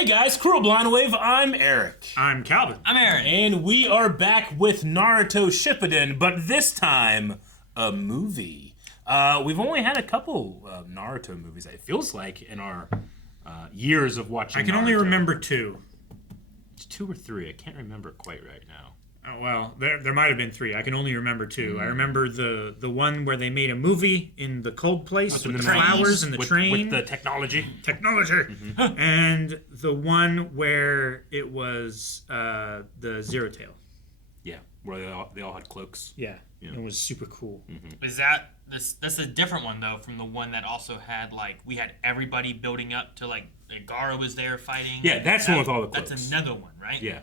Hey guys, Cruel Blind Wave, I'm Eric. I'm Calvin. I'm Aaron. And we are back with Naruto Shippuden, but this time, a movie. We've only had a couple Naruto movies, it feels like, in our years of watching I can Naruto. only remember two. It's 2 or 3, I can't remember quite right now. Oh, well, there might have been 3. I can only remember 2. I remember the one where they made a movie in the cold place with the flowers and the train. With the technology. Technology. Mm-hmm. And the one where it was the Zero Tail. Yeah, where they all had cloaks. Yeah, it was super cool. Mm-hmm. Is that's a different one though from the one that also had we had everybody building up to Gaara was there fighting. Yeah, that's the one with all the cloaks. That's another one, right? Yeah.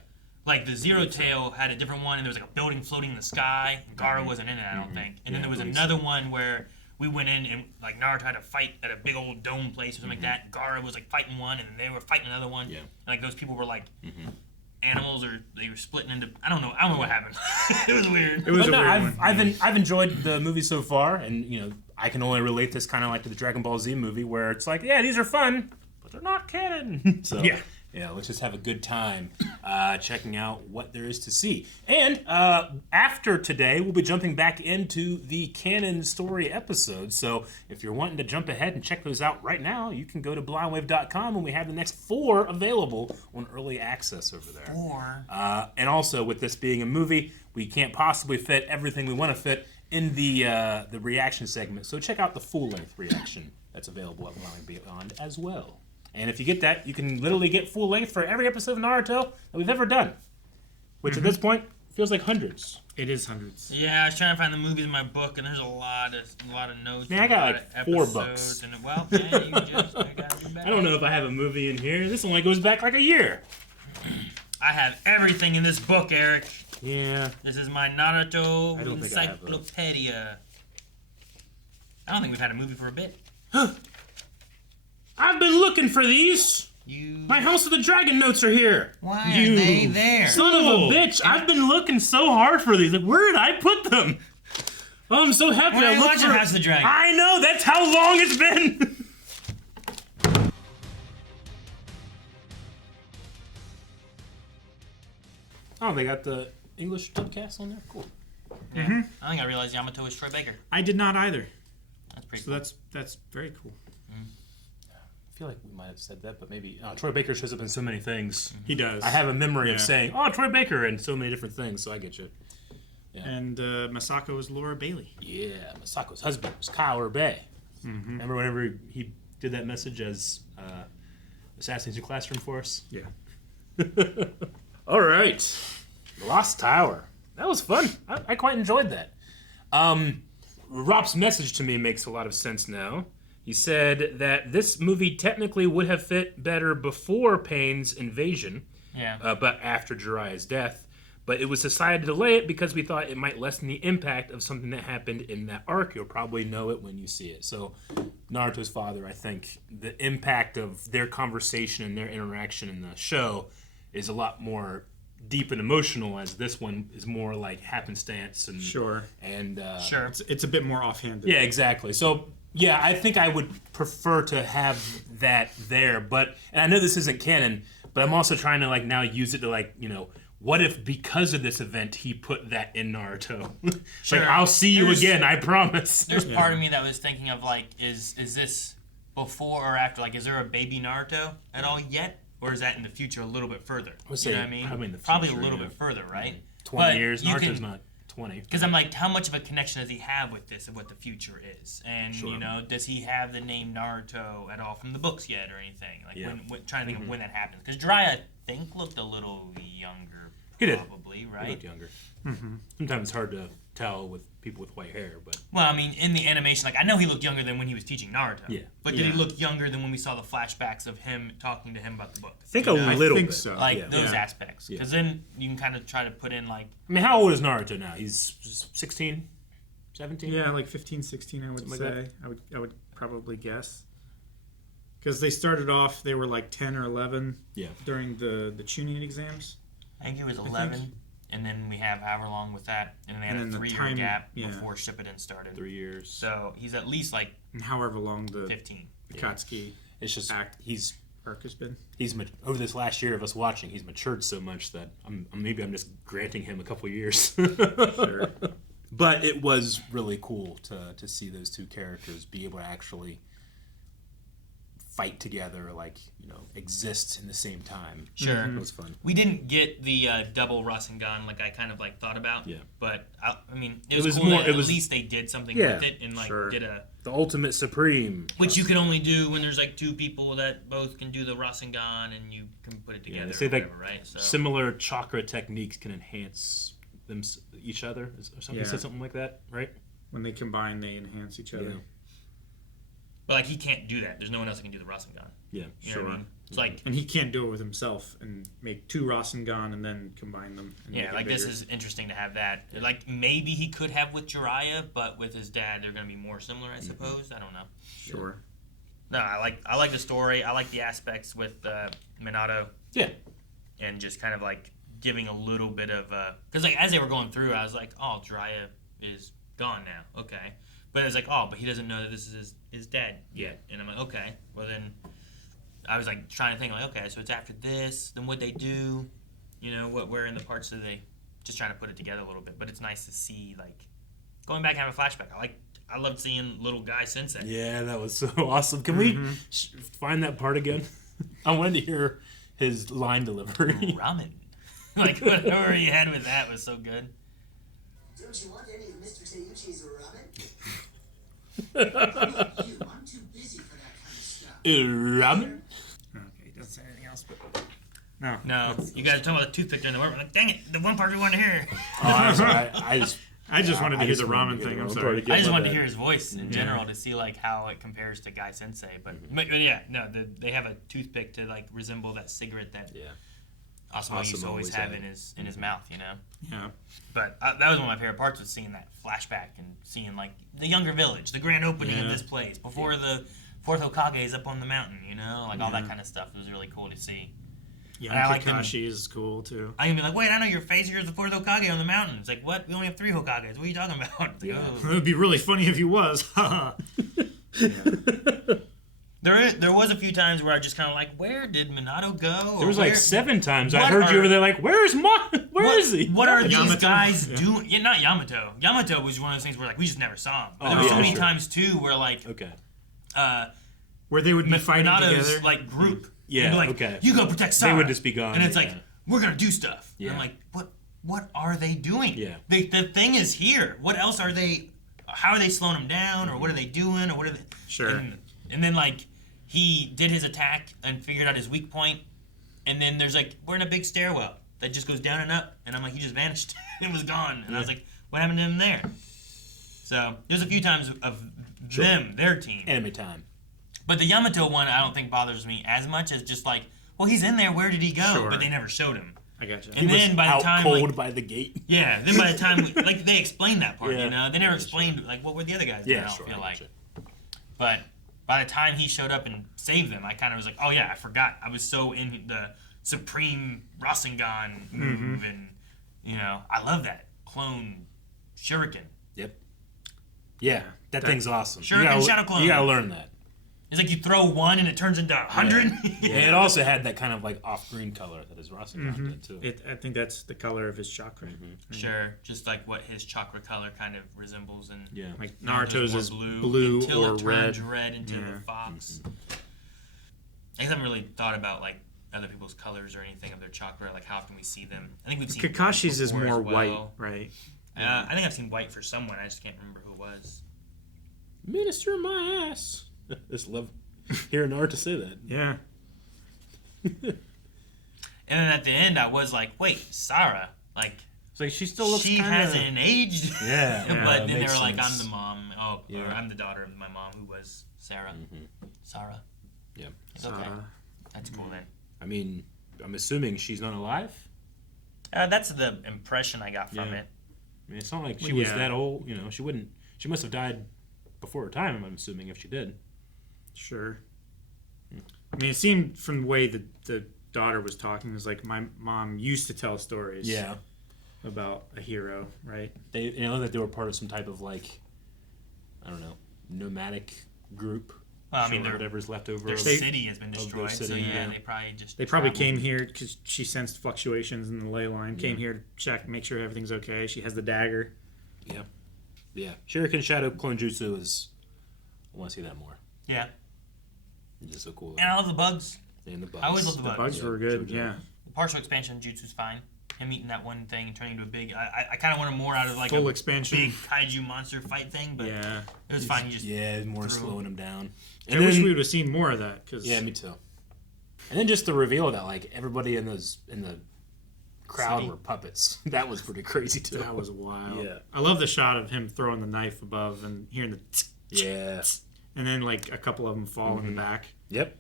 Like the Zero Tail had a different one, and there was a building floating in the sky. And Gaara wasn't in it, I don't think. And then there was another one where we went in and Naruto had to fight at a big old dome place or something like that. Gaara was fighting one, and they were fighting another one. Yeah. And those people were animals, or they were splitting into. I don't know what happened. It was weird. It was weird one. I've enjoyed the movie so far, and I can only relate this kind of like to the Dragon Ball Z movie, where it's these are fun, but they're not canon. So yeah, let's just have a good time checking out what there is to see. And after today, we'll be jumping back into the canon story episodes. So if you're wanting to jump ahead and check those out right now, you can go to blindwave.com, and we have the next 4 available on early access over there. 4. And also, with this being a movie, we can't possibly fit everything we want to fit in the reaction segment. So check out the full-length reaction that's available at Blind Beyond as well. And if you get that, you can literally get full length for every episode of Naruto that we've ever done. Which at this point feels like hundreds. It is hundreds. Yeah, I was trying to find the movies in my book, and there's a lot of notes. Man, I got 4 books. And, you gotta do better. I don't know if I have a movie in here. This only goes back a year. I have everything in this book, Eric. Yeah. This is my Naruto encyclopedia. I don't think we've had a movie for a bit. I've been looking for these. My House of the Dragon notes are here. Why are they there? Son of a bitch! I've been looking so hard for these. Where did I put them? Oh, I'm so happy. I looked for House of the Dragon. I know. That's how long it's been. Oh, they got the English dubcast on there. Cool. Yeah. I think I realized Yamato was Troy Baker. I did not either. That's pretty cool. So that's very cool. I feel like we might have said that, but maybe Troy Baker shows up in so many things. He does. I have a memory of saying, "Oh, Troy Baker," and so many different things. So I get you. Yeah. And Masako is Laura Bailey. Yeah, Masako's husband was Kyle Bay. Remember whenever he did that message as Assassin's Classroom for us? Yeah. All right, The Lost Tower. That was fun. I quite enjoyed that. Rob's message to me makes a lot of sense now. He said that this movie technically would have fit better before Pain's invasion, but after Jiraiya's death. But it was decided to delay it because we thought it might lessen the impact of something that happened in that arc. You'll probably know it when you see it. So Naruto's father, I think, the impact of their conversation and their interaction in the show is a lot more deep and emotional, as this one is more like happenstance and sure. It's a bit more offhanded. Yeah, exactly. So yeah, I think I would prefer to have that there, and I know this isn't canon, but I'm also trying to now use it to what if because of this event he put that in Naruto? Sure. I'll see you again, I promise. There's part of me that was thinking of is this before or after? Is there a baby Naruto at all yet? Or is that in the future a little bit further? You know what I mean? Probably a little bit further, right? 20 years. Naruto's not 20. Because I'm how much of a connection does he have with this and what the future is? And, does he have the name Naruto at all from the books yet or anything? Trying to think of when that happens. Because Jiraiya, I think, looked a little younger. He did. Probably, right? He looked younger. Sometimes it's hard to tell with people with white hair, but... Well, I mean, in the animation, I know he looked younger than when he was teaching Naruto. Yeah. But did he look younger than when we saw the flashbacks of him talking to him about the book? I think a little bit. So. Those aspects. Because then you can kind of try to put in, I mean, how old is Naruto now? He's 16? 17? Yeah, 15, 16, I would say. I would probably guess. Because they started off, they were 10 or 11 during the Chunin exams. I think he was 11. And then we have however long with that, and then they had a 3-year gap before Shippuden started. 3 years. So he's at least and however long the 15. Akatsuki It's just act. he's arc has been. Over this last year of us watching, he's matured so much that maybe I'm just granting him a couple years. Sure. But it was really cool to see those two characters be able to actually fight together, like, exist in the same time. Sure. It was fun. We didn't get the double Rasengan like I kind of like thought about. Yeah. But it was cool that at least they did something with it and did the ultimate supreme, which you can only do when there's like two people that both can do the Rasengan and you can put it together. They say or whatever, right? So. Similar chakra techniques can enhance each other or something. Yeah. You said something like that, right? When they combine, they enhance each other. Yeah. But like he can't do that. There's no one else that can do the Rasengan. Yeah, you know what I mean? It's like, and he can't do it with himself and make two Rasengan and then combine them. And make it this bigger. is interesting to have that. Like maybe he could have with Jiraiya, but with his dad, they're going to be more similar, I suppose. I don't know. Sure. No, I like the story. I like the aspects with Minato. Yeah. And just kind of like giving a little bit of because like as they were going through, I was like, oh, Jiraiya is gone now. Okay. But it's like, oh, but he doesn't know that this is his dad yet. And I'm like, okay. Well, then I was like trying to think, like, okay, so it's after this. Then what they do, where in the parts do they just trying to put it together a little bit. But it's nice to see, like, going back and have a flashback. I loved seeing little guy Sensei. Yeah, that was so awesome. Can we find that part again? I wanted to hear his line delivery. Ramen. Like, whatever he had with that was so good. Don't you want any of Mr. Sayuchi's ramen? I'm too busy for that kind of stuff. Ramen? Okay, doesn't say anything else, but No, you guys are talking about the toothpick during the work. We're like, dang it, the one part we wanted to hear. Oh, I'm sorry. I just wanted to hear the ramen thing. I'm sorry. I just wanted to hear his voice in general to see like how it compares to Guy Sensei. But yeah, no, they have a toothpick to like resemble that cigarette that Asuma used to always have in his mouth, Yeah. But that was one of my favorite parts, was seeing that flashback and seeing like the younger village, the grand opening of this place before the fourth Hokage is up on the mountain, like all that kind of stuff. It was really cool to see. Yeah, and I like Kakashi is cool too. I can be like, wait, I know your face. Here's the fourth Hokage on the mountain. It's like, what? We only have 3 Hokages. What are you talking about? Like, It would be really funny if he was. There was a few times where I just kind of like, where did Minato go? There was like 7 times I heard you over there like, where is he? What are these Yamato? guys doing? Yeah, not Yamato. Yamato was one of those things where like we just never saw him. But there were so many times too where like, where they would be fighting Minato's together. like group. Yeah, like, okay. You go protect Sara. They would just be gone. And it's like, we're gonna do stuff. Yeah. And I'm like, what are they doing? Yeah. The thing is here. What else are they? How are they slowing him down? Or what are they doing? Or what are they? Sure. And then like he did his attack and figured out his weak point. And then there's like, we're in a big stairwell that just goes down and up. And I'm like, he just vanished. It was gone. And I was like, what happened to him there? So there's a few times of their team. Enemy time. But the Yamato one, I don't think bothers me as much as just like, well, he's in there. Where did he go? Sure. But they never showed him. I gotcha. And then by the time, cold by the gate. yeah, then by the time, like they explained that part, Yeah. they never explained like what were the other guys doing. I don't feel like. But by the time he showed up and saved them, I kind of was like, oh yeah, I forgot. I was so in the Supreme Rasengan move, and I love that clone Shuriken. Yep. Yeah, that thing's awesome. Shuriken Shadow Clone. You gotta learn that. It's like you throw one and it turns into 100. Yeah, it also had that kind of like off-green color that his Rasengan did too. I think that's the color of his chakra. Sure, just like what his chakra color kind of resembles, and Like Naruto's is blue until or it red. turns red into the fox. I haven't really thought about like other people's colors or anything of their chakra, like how often we see them. I think we've seen Kakashi's is before more as well. white, right? I think I've seen white for someone. I just can't remember who it was. Minister my ass. I just love hearing Naruto say that. Yeah. And then at the end, I was like, wait, Sara, like. It's like she still looks She kinda... hasn't aged. Yeah. But then they makes were like, I'm sense. the mom. Oh, Yeah. or I'm the daughter of my mom, who was Sarah. Sarah. Yeah. It's okay. Sara. That's cool then. I mean, I'm assuming she's not alive. That's the impression I got from Yeah. it. I mean, it's not like she was that old. She wouldn't. She must have died before her time. I'm assuming if she did. Sure. I mean, it seemed from the way the daughter was talking, it was like my mom used to tell stories. Yeah. About a hero, right? They, that they were part of some type of like, I don't know, nomadic group Well, I mean, whatever's left over. Their of- city has been their destroyed, so city, yeah, yeah. they probably just. They probably traveled. came here because she sensed fluctuations in the ley line. Came here to check, make sure everything's okay. She has the dagger. Yeah. Yeah. Shuriken Shadow Clone Jutsu is. I want to see that more. Yeah, It's just so cool. and I love the bugs. And the bugs. I always love the The bugs. bugs were good. JoJo. Yeah. The partial expansion Jutsu's fine. Him eating that one thing and turning into a big. I kind of wanted more out of like Full a expansion. big kaiju monster fight thing, but Yeah. it was fine. He just Yeah, more threw- slowing him down. I wish we would have seen more of that. Cause Yeah, me too. And then just the reveal that like everybody in the crowd City. were puppets. That was pretty crazy too. that was wild. Yeah. I love the shot of him throwing the knife above and hearing the Yeah. and then like a couple of them fall in the back. Yep.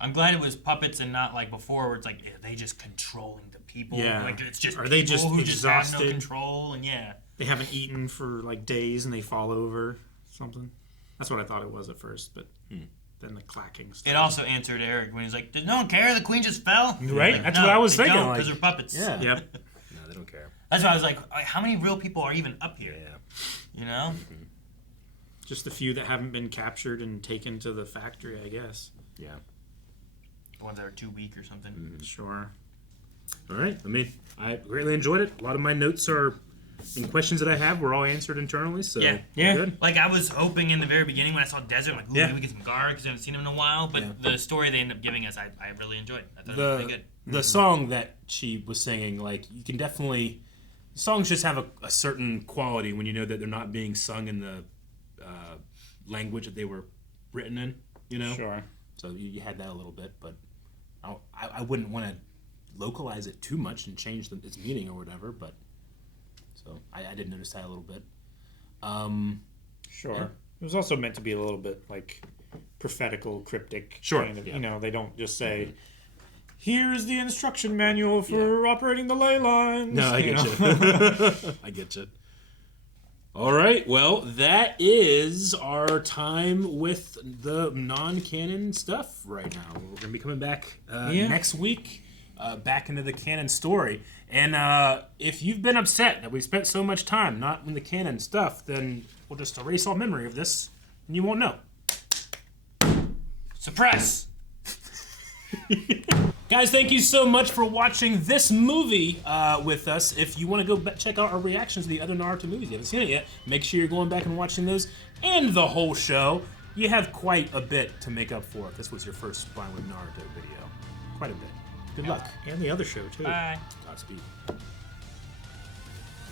I'm glad it was puppets and not like before, where it's like are they just controlling the people? Yeah. Like it's just Are they people just who just have no exhausted? control and yeah. They haven't eaten for like days and they fall over. Something. That's what I thought it was at first, but then the clacking stuff. It also answered Eric when he's like, "Did no one care? The queen just fell." Right? Like, That's no, what I was they thinking, don't, like- because they're puppets. Yeah. Yep. No, they don't care. That's why I was like, how many real people are even up here? Yeah. You know? Just a few that haven't been captured and taken to the factory, I guess. Yeah. The ones that are too weak or something. Sure. All right. I mean, I greatly enjoyed it. A lot of my notes are and questions that I have were all answered internally. So Yeah. Yeah. Good. Like I was hoping in the very beginning when I saw Desert, I'm like, ooh, Yeah. maybe we get some Gar because I haven't seen him in a while. But Yeah. the story they ended up giving us, I really enjoyed. I thought it was really good. The song that she was singing, like you can definitely songs just have a certain quality when you know that they're not being sung in the language that they were written in. You know. Sure. So you had that a little bit, but I wouldn't want to localize it too much and change its meaning or whatever. But so I did notice that a little bit. Sure. Yeah. It was also meant to be a little bit like prophetical, cryptic. Sure, Kind of, yeah. You know, they don't just say, "Here's the instruction manual for operating the ley lines." No, I you get know? you. I get you. All right. Well, that is our time with the non-canon stuff right now. We're going to be coming back next week, back into the canon story. And if you've been upset that we spent so much time not in the canon stuff, then we'll just erase all memory of this, and you won't know. Suppress! Guys, thank you so much for watching this movie with us. If you want to go check out our reactions to the other Naruto movies, you haven't seen it yet, make sure you're going back and watching those and the whole show. You have quite a bit to make up for if this was your first Spine with Naruto video. Quite a bit. Good luck. And the other show, too. Bye. Godspeed.